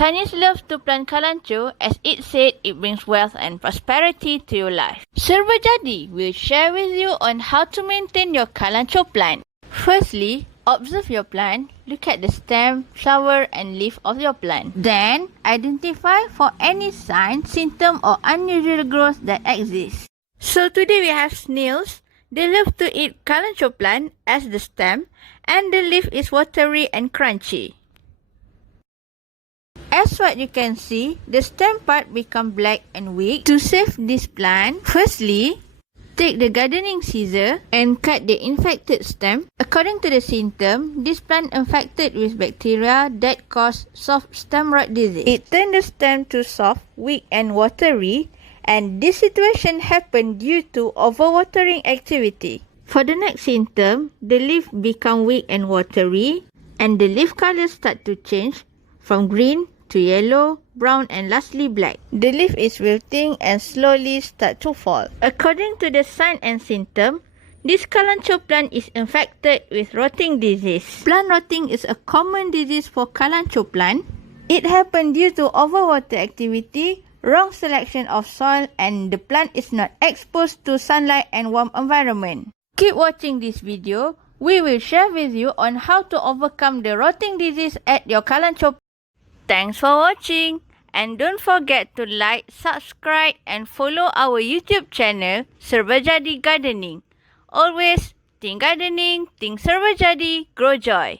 Chinese love to plant Kalanchoe as it said it brings wealth and prosperity to your life. Serbajadi will share with you on how to maintain your Kalanchoe plant. Firstly, observe your plant, look at the stem, flower and leaf of your plant. Then, identify for any sign, symptom or unusual growth that exists. So today we have snails. They love to eat Kalanchoe plant as the stem and the leaf is watery and crunchy. As what you can see, the stem part become black and weak. To save this plant, firstly, take the gardening scissor and cut the infected stem. According to the symptom, this plant infected with bacteria that cause soft stem rot disease. It turned the stem to soft, weak and watery, and this situation happened due to overwatering activity. For the next symptom, the leaf become weak and watery, and the leaf color start to change from green to yellow, brown and lastly black. The leaf is wilting and slowly start to fall. According to the sign and symptom, this Kalanchoe plant is infected with rotting disease. Plant rotting is a common disease for Kalanchoe plant. It happened due to overwater activity, wrong selection of soil and the plant is not exposed to sunlight and warm environment. Keep watching this video. We will share with you on how to overcome the rotting disease at your Kalanchoe. Thanks for watching and don't forget to like, subscribe and follow our YouTube channel Serbajadi Gardening. Always think gardening, think Serbajadi, grow joy.